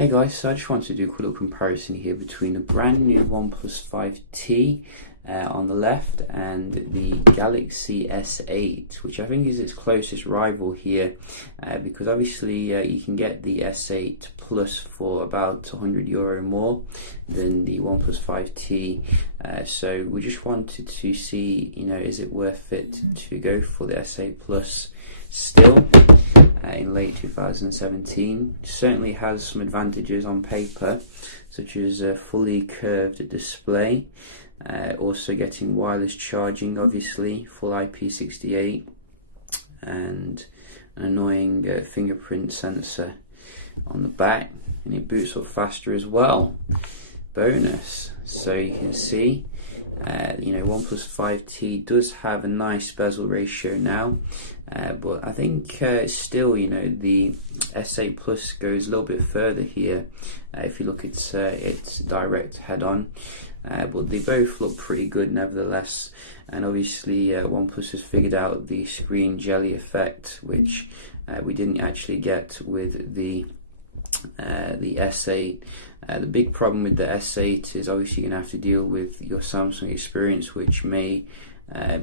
Hey guys, so I just wanted to do a quick little comparison here between the brand new OnePlus 5T on the left and the Galaxy S8, which I think is its closest rival here, because obviously you can get the S8 Plus for about €100 more than the OnePlus 5T. So we just wanted to see, is it worth it to go for the S8 Plus still? In late 2017. Certainly has some advantages on paper, such as a fully curved display, also getting wireless charging, obviously, full IP68, and an annoying fingerprint sensor on the back, and it boots up faster as well. Bonus. So you can see OnePlus 5T does have a nice bezel ratio now, but I think still, the S8 Plus goes a little bit further here if you look at its direct head-on, but they both look pretty good nevertheless. And obviously OnePlus has figured out the screen jelly effect, which we didn't actually get with the S8. The big problem with the S8 is obviously you're going to have to deal with your Samsung experience, which may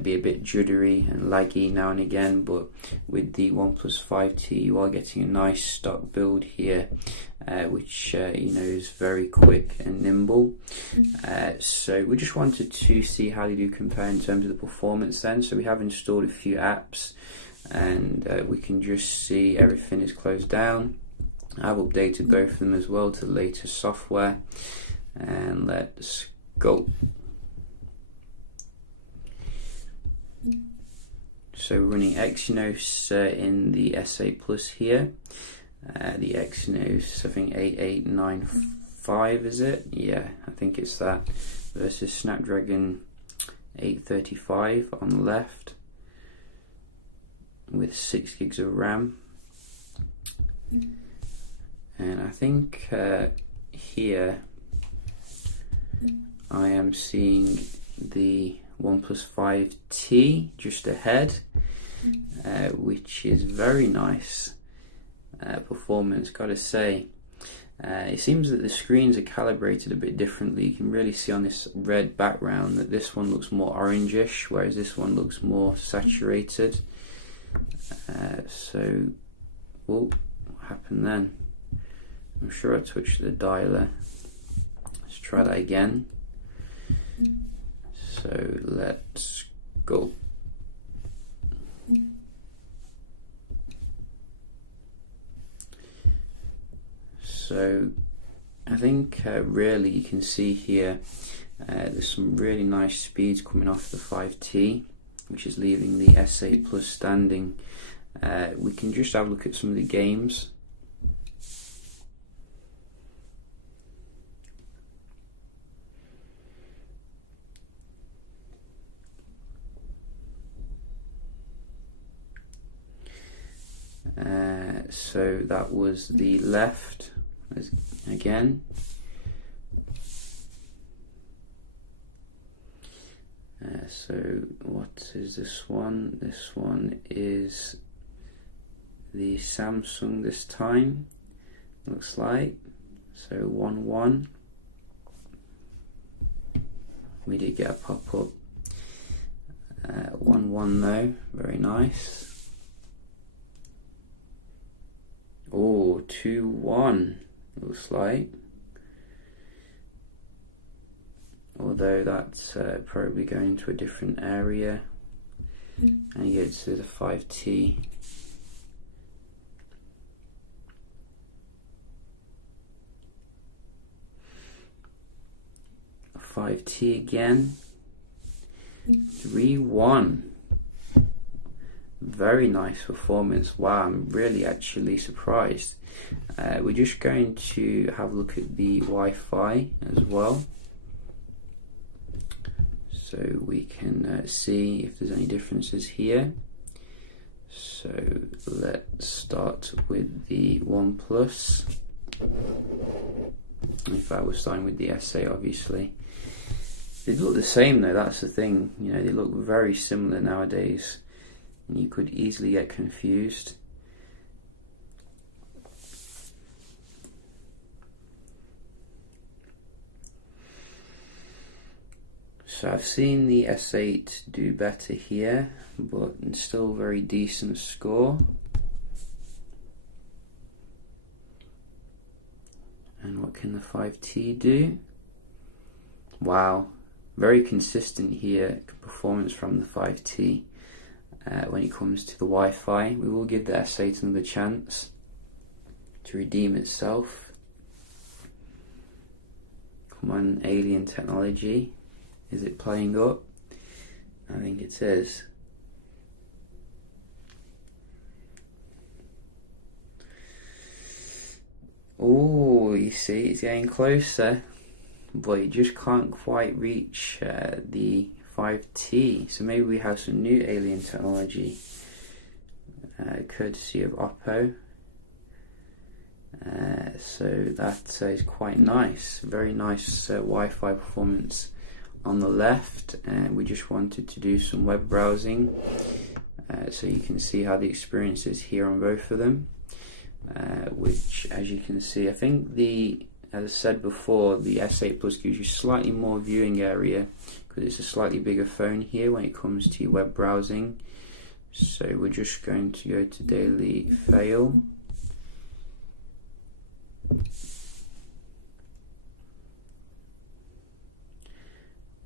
be a bit juddery and laggy now and again, but with the OnePlus 5T you are getting a nice stock build here, which is very quick and nimble. So we just wanted to see how they do compare in terms of the performance then. So we have installed a few apps, and we can just see everything is closed down. I've updated both of them as well to the latest software, and let's go. So we're running Exynos in the S8 Plus here, the Exynos, I think 8895 is it? Yeah, I think it's that, versus Snapdragon 835 on the left with 6 gigs of RAM. And I think here I am seeing the OnePlus 5T just ahead, which is very nice performance, gotta say. It seems that the screens are calibrated a bit differently. You can really see on this red background that this one looks more orangish, whereas this one looks more saturated. What happened then? I'm sure I touched the dialer. Let's try that again. So let's go. So I think really you can see here there's some really nice speeds coming off the 5T, which is leaving the S8 Plus standing. We can just have a look at some of the games. So that was the left again. So what is this one? This one is the Samsung this time, looks like. So 1-1. We did get a pop-up. 1-1 though, very nice. Oh, 2-1 looks like, although that's probably going to a different area. And you get to the 5T. 5T again. 3-1. Very nice performance. Wow, I'm really actually surprised. We're just going to have a look at the Wi-Fi as well, so we can see if there's any differences here. So let's start with the OnePlus. In fact, we're starting with the S8 obviously. They look the same though, that's the thing. They look very similar nowadays, and you could easily get confused. So I've seen the S8 do better here, but still very decent score. And what can the 5T do? Wow, very consistent here, performance from the 5T when it comes to the Wi-Fi. We will give the S8 another chance to redeem itself. Come on, alien technology. Is it playing up? I think it is. Oh, you see, it's getting closer, but you just can't quite reach the 5T. So maybe we have some new alien technology, courtesy of Oppo. So that is quite nice. Very nice Wi-Fi performance on the left, and we just wanted to do some web browsing, so you can see how the experience is here on both of them. Which, as you can see, I think as I said before, the S8 Plus gives you slightly more viewing area because it's a slightly bigger phone here when it comes to web browsing. So we're just going to go to daily fail.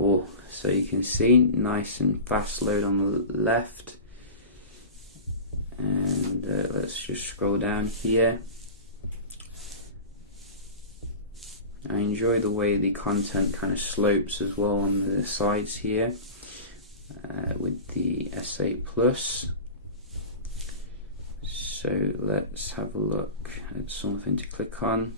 Oh, so you can see nice and fast load on the left. And let's just scroll down here. I enjoy the way the content kind of slopes as well on the sides here with the S8 Plus. So let's have a look at something to click on.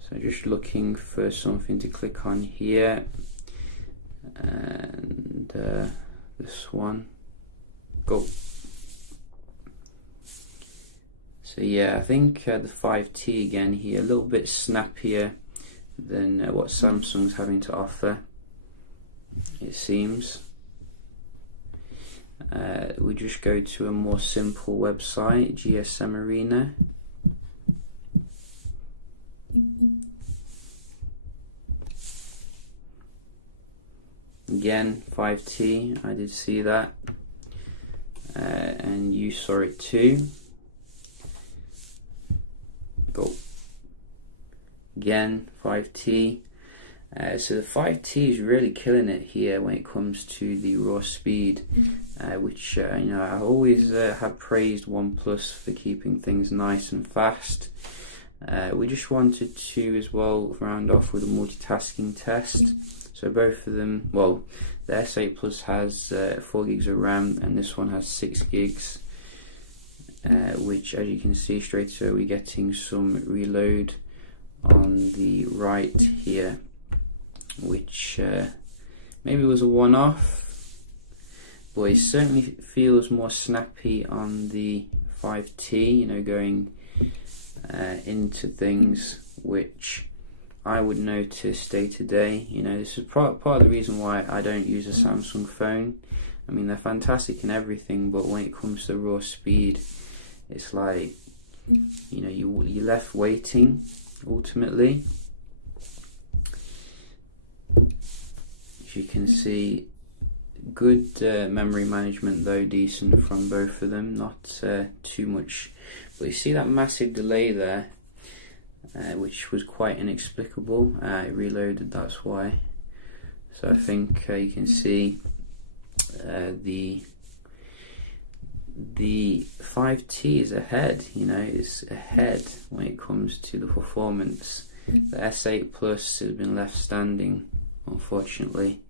So just looking for something to click on here, and this one. Go. So yeah, I think the 5T again here, a little bit snappier than what Samsung's having to offer, it seems. We just go to a more simple website, GSM Arena. Again, 5T, I did see that. And you saw it too. Go. Again, 5T. So the 5T is really killing it here when it comes to the raw speed, which you know, I always have praised OnePlus for keeping things nice and fast. We just wanted to as well round off with a multitasking test. So both of them, well, the S8 Plus has 4 gigs of RAM and this one has 6 gigs, which, as you can see straight away, we're getting some reload on the right here, which maybe was a one-off, but it certainly feels more snappy on the 5T, you know, going into things which I would notice day to day. You know, this is part of the reason why I don't use a Samsung phone. I mean, they're fantastic and everything, but when it comes to raw speed, it's like, you know, you're left waiting ultimately. As you can see, good memory management though, decent from both of them, not too much. But you see that massive delay there, which was quite inexplicable. It reloaded, that's why. So I think you can see the 5T is ahead, you know, it's ahead when it comes to the performance. The S8 Plus has been left standing, unfortunately.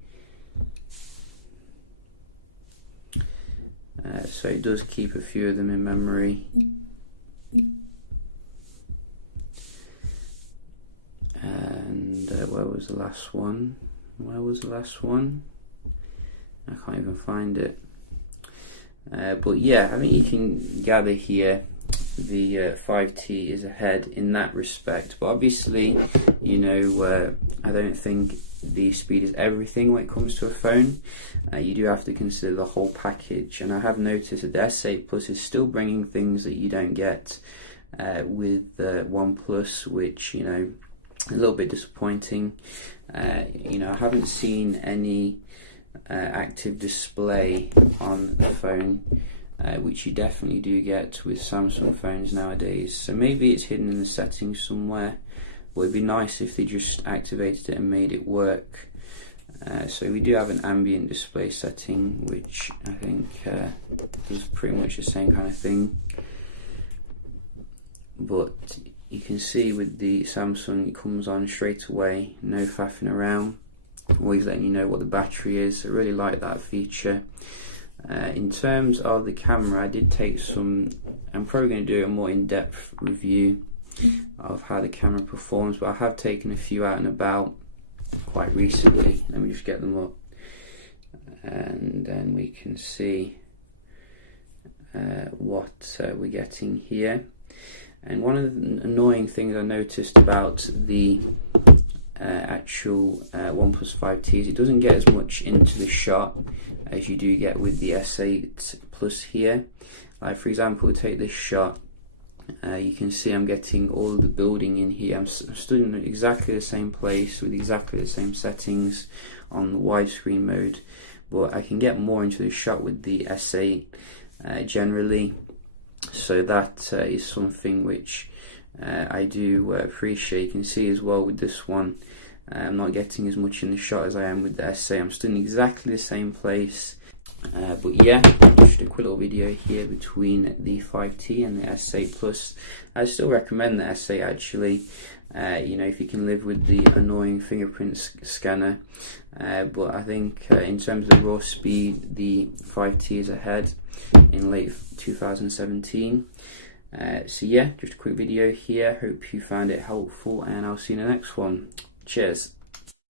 So it does keep a few of them in memory. And where was the last one? Where was the last one? I can't even find it. But yeah, I think you can gather here the 5T is ahead in that respect. But obviously, you know, I don't think the speed is everything when it comes to a phone. You do have to consider the whole package. And I have noticed that the S8 Plus is still bringing things that you don't get with OnePlus, which, you know, a little bit disappointing. You know, I haven't seen any active display on the phone, which you definitely do get with Samsung phones nowadays. So maybe it's hidden in the settings somewhere, but it'd be nice if they just activated it and made it work. So we do have an ambient display setting, which I think does pretty much the same kind of thing. But you can see with the Samsung, it comes on straight away, no faffing around, always letting you know what the battery is. I really like that feature. In terms of the camera, I did take some, I'm probably going to do a more in-depth review of how the camera performs, but I have taken a few out and about quite recently. Let me just get them up, and then we can see what we're getting here. And one of the annoying things I noticed about the actual OnePlus 5T is it doesn't get as much into the shot as you do get with the S8 Plus here. Like for example, take this shot, you can see I'm getting all of the building in here. I'm stood in exactly the same place with exactly the same settings on the widescreen mode, but I can get more into the shot with the S8 generally. So that is something which I do appreciate. You can see as well with this one, I'm not getting as much in the shot as I am with the S8. I'm still in exactly the same place. But yeah, just a quick little video here between the 5T and the S8 Plus. I still recommend the S8 actually. You know, if you can live with the annoying fingerprint scanner. But I think in terms of raw speed, the 5T is ahead in late 2017. So yeah, just a quick video here. Hope you found it helpful, and I'll see you in the next one. Cheers.